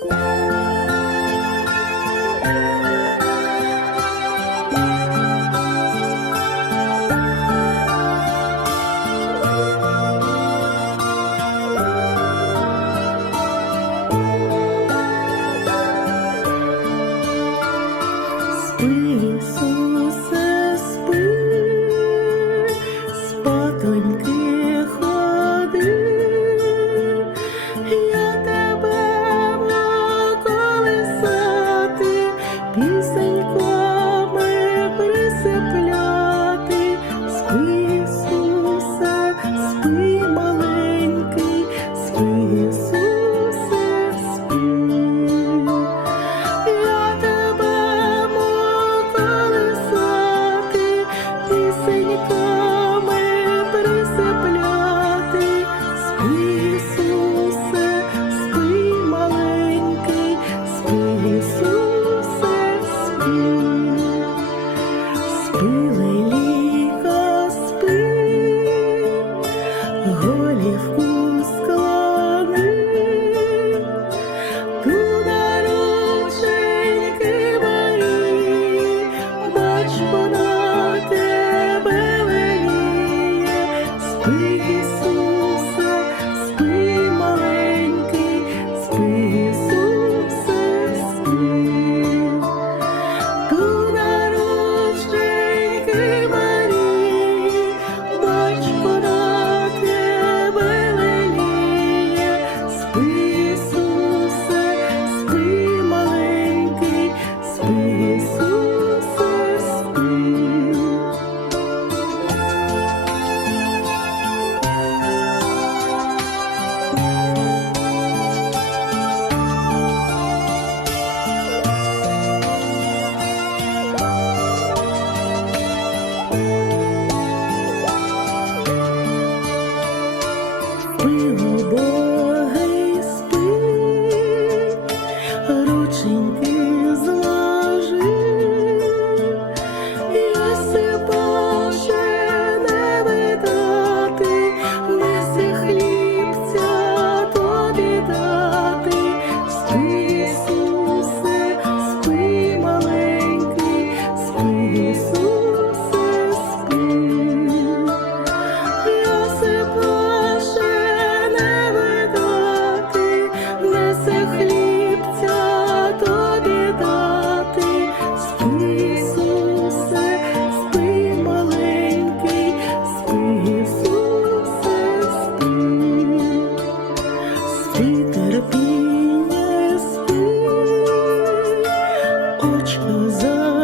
Спи, Ісусе, спи, спатоньки голівку 心语。razão.